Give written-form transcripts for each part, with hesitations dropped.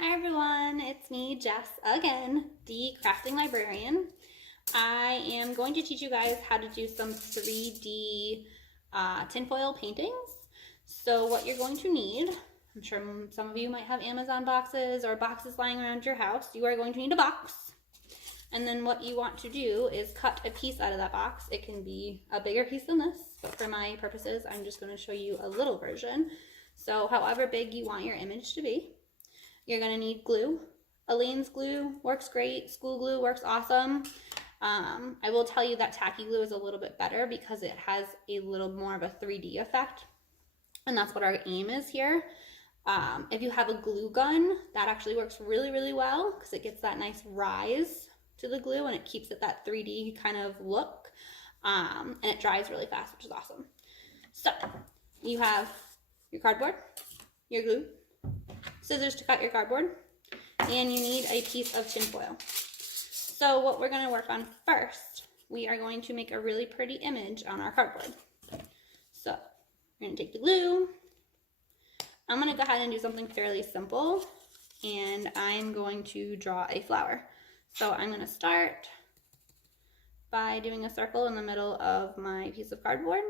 Hi everyone, it's me, Jess, again, the crafting librarian. I am going to teach you guys how to do some 3D tinfoil paintings. So what you're going to need, I'm sure some of you might have Amazon boxes or boxes lying around your house. You are going to need a box. And then what you want to do is cut a piece out of that box. It can be a bigger piece than this, but for my purposes, I'm just going to show you a little version. So however big you want your image to be. You're going to need glue. Aleene's glue works great. School glue works awesome. I will tell you that tacky glue is a little bit better because it has a little more of a 3D effect. And that's what our aim is here. If you have a glue gun, that actually works really, really well because it gets that nice rise to the glue and it keeps it that 3D kind of look. And it dries really fast, which is awesome. So you have your cardboard, your glue, scissors to cut your cardboard, and you need a piece of tinfoil. So what we're going to work on first, we are going to make a really pretty image on our cardboard. So we're going to take the glue. I'm going to go ahead and do something fairly simple, and I'm going to draw a flower. So I'm going to start by doing a circle in the middle of my piece of cardboard.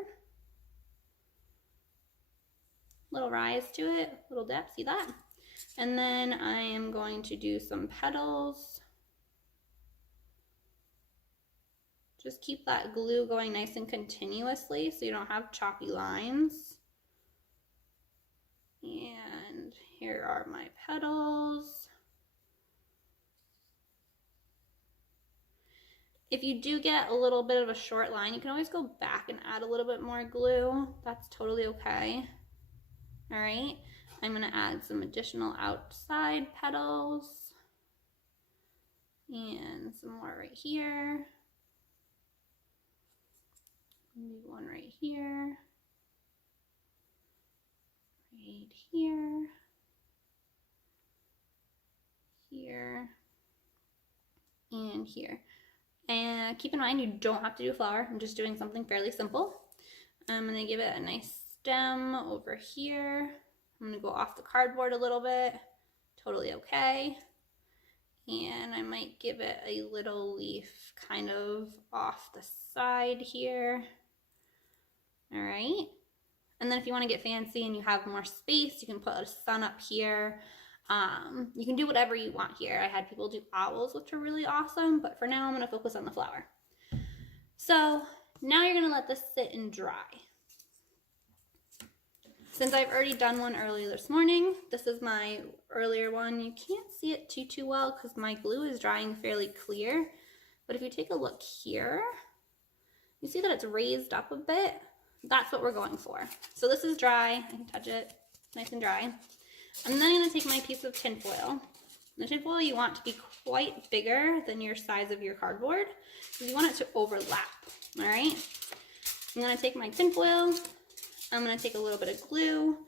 Little rise to it, little depth, see that? And then I am going to do some petals. Just keep that glue going nice and continuously so you don't have choppy lines. And here are my petals. If you do get a little bit of a short line, you can always go back and add a little bit more glue. That's totally okay. All right. I'm going to add some additional outside petals and some more right here. Maybe one right here, right here, here, and here. And keep in mind, you don't have to do a flower. I'm just doing something fairly simple. I'm going to give it a nice stem over here. I'm going to go off the cardboard a little bit. Totally okay. And I might give it a little leaf kind of off the side here. All right. And then if you want to get fancy and you have more space, you can put a sun up here. You can do whatever you want here. I had people do owls, which are really awesome, but for now I'm going to focus on the flower. So now you're going to let this sit and dry. Since I've already done one earlier this morning, this is my earlier one. You can't see it too well because my glue is drying fairly clear. But if you take a look here, you see that it's raised up a bit. That's what we're going for. So this is dry. I can touch it, nice and dry. And then I'm going to take my piece of tinfoil. The tinfoil you want to be quite bigger than your size of your cardboard because you want it to overlap. All right. I'm going to take my tinfoil. I'm going to take a little bit of glue,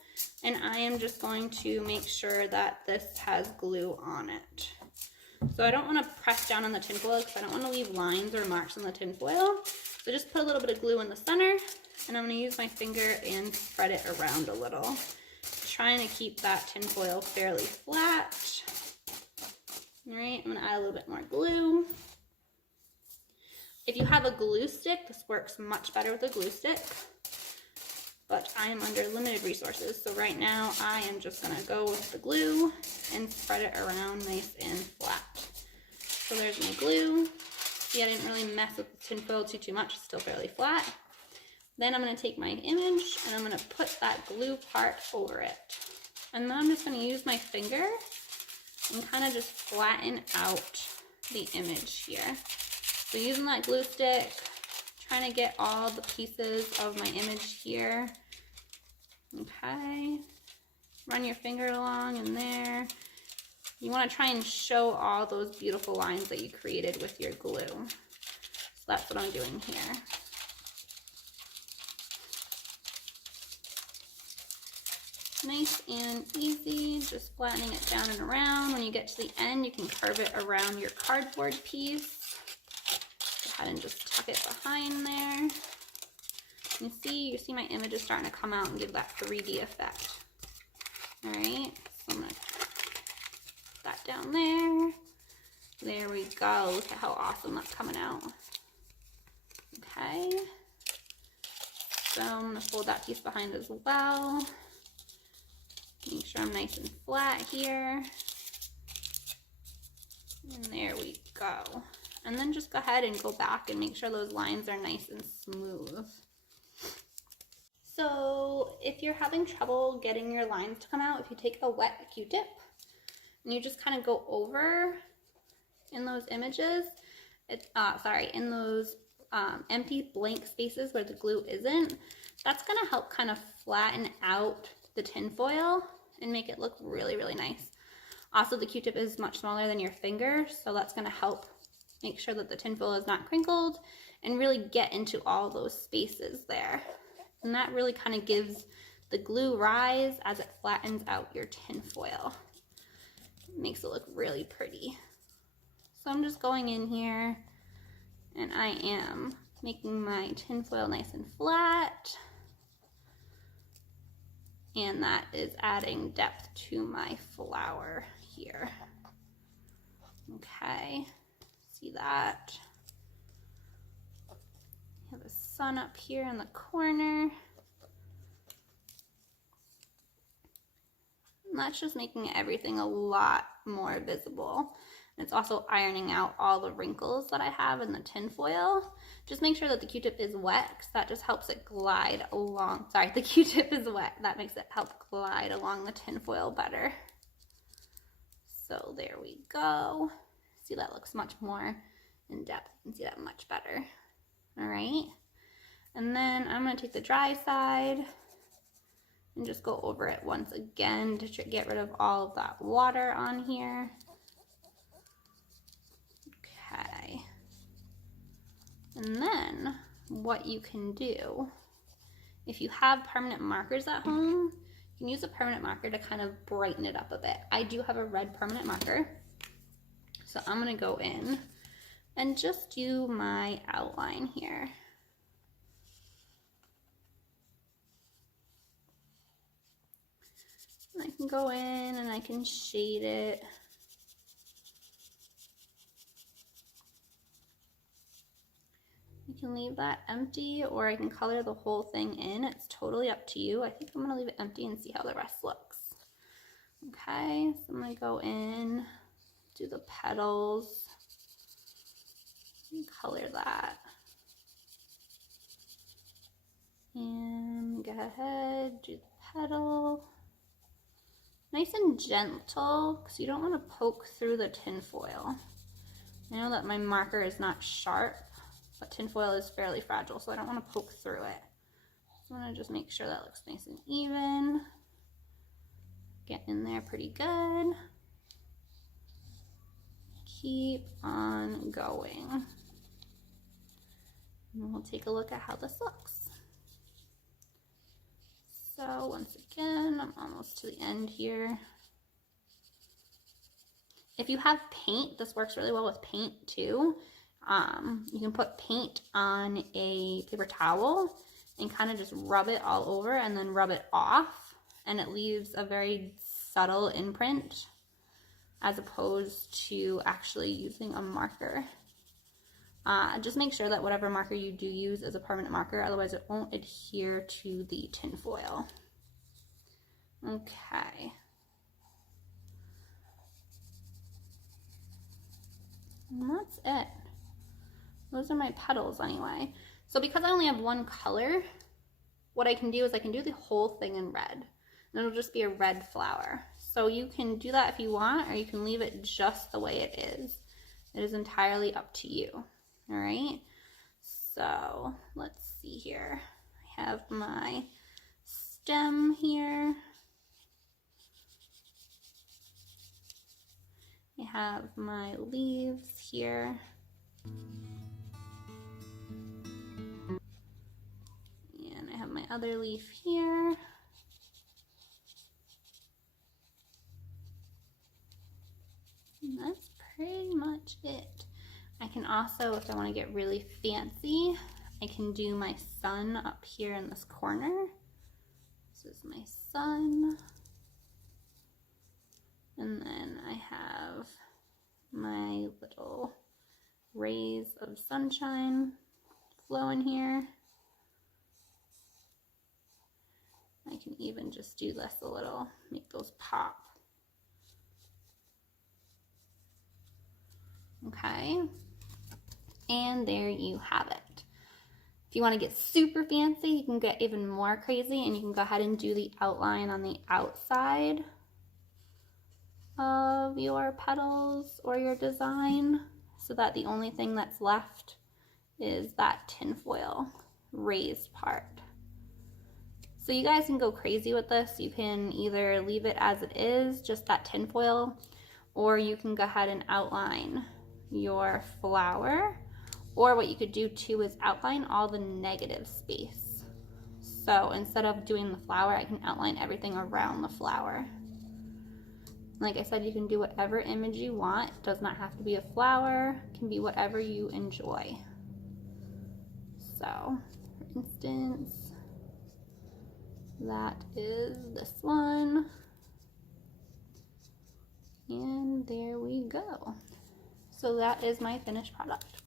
and I am just going to make sure that this has glue on it. So I don't want to press down on the tinfoil because I don't want to leave lines or marks on the tinfoil. So just put a little bit of glue in the center, and I'm going to use my finger and spread it around a little, trying to keep that tinfoil fairly flat. All right, I'm going to add a little bit more glue. If you have a glue stick, this works much better with a glue stick. But I am under limited resources, so right now I am just going to go with the glue and spread it around nice and flat. So there's my glue. See, I didn't really mess with the tinfoil too much, it's still fairly flat. Then I'm going to take my image and I'm going to put that glue part over it. And then I'm just going to use my finger and kind of just flatten out the image here. So using that glue stick, trying to get all the pieces of my image here. Okay, run your finger along in there. You want to try and show all those beautiful lines that you created with your glue. So that's what I'm doing here. Nice and easy, just flattening it down and around. When you get to the end, you can curve it around your cardboard piece. Go ahead and just tuck it behind there. You see my image is starting to come out and give that 3D effect. All right, so I'm gonna that down there. There we go. Look at how awesome that's coming out. Okay. So I'm going to fold that piece behind as well. Make sure I'm nice and flat here. And there we go. And then just go ahead and go back and make sure those lines are nice and smooth. So if you're having trouble getting your lines to come out, if you take a wet Q-tip and you just kind of go over in those images, in those empty blank spaces where the glue isn't, that's going to help kind of flatten out the tin foil and make it look really, really nice. Also, the Q-tip is much smaller than your finger, so that's going to help make sure that the tin foil is not crinkled and really get into all those spaces there. And that really kind of gives the glue rise as it flattens out your tin foil. It makes it look really pretty. So I'm just going in here and I am making my tin foil nice and flat. And that is adding depth to my flower here. Okay, see that? I have a sun up here in the corner. And that's just making everything a lot more visible. And it's also ironing out all the wrinkles that I have in the tin foil. Just make sure that the Q-tip is wet, because that just helps it glide along. Sorry, the Q-tip is wet. That makes it help glide along the tin foil better. So there we go. See, that looks much more in depth. You can see that much better. All right. And then I'm going to take the dry side and just go over it once again to get rid of all of that water on here. Okay. And then what you can do, if you have permanent markers at home, you can use a permanent marker to kind of brighten it up a bit. I do have a red permanent marker, so I'm going to go in and just do my outline here. And I can go in and I can shade it. You can leave that empty, or I can color the whole thing in. It's totally up to you. I think I'm going to leave it empty and see how the rest looks. Okay, so I'm going to go in, do the petals, and color that. And go ahead, do the petal. Nice and gentle, because you don't want to poke through the tin foil. I know that my marker is not sharp, but tin foil is fairly fragile, so I don't want to poke through it. So I'm going to just make sure that looks nice and even. Get in there pretty good. Keep on going. And we'll take a look at how this looks. So once again, I'm almost to the end here. If you have paint, this works really well with paint too. You can put paint on a paper towel and kind of just rub it all over and then rub it off, and it leaves a very subtle imprint as opposed to actually using a marker. Just make sure that whatever marker you do use is a permanent marker, otherwise it won't adhere to the tin foil. Okay. And that's it. Those are my petals anyway. So because I only have one color, what I can do is I can do the whole thing in red. And it'll just be a red flower. So you can do that if you want, or you can leave it just the way it is. It is entirely up to you. All right. So let's see here. I have my stem here. I have my leaves here. And I have my other leaf here. And that's pretty much it. I can also, if I want to get really fancy, I can do my sun up here in this corner. This is my sun. And then I have have my little rays of sunshine flowing here. I can even just do this a little, make those pop. Okay, and there you have it. If you want to get super fancy, you can get even more crazy, and you can go ahead and do the outline on the outside of your petals or your design, so that the only thing that's left is that tinfoil raised part. So you guys can go crazy with this. You can either leave it as it is, just that tinfoil, or you can go ahead and outline your flower, or what you could do too is outline all the negative space. So instead of doing the flower, I can outline everything around the flower. Like I said, you can do whatever image you want. It does not have to be a flower. It can be whatever you enjoy. So, for instance, that is this one. And there we go. So that is my finished product.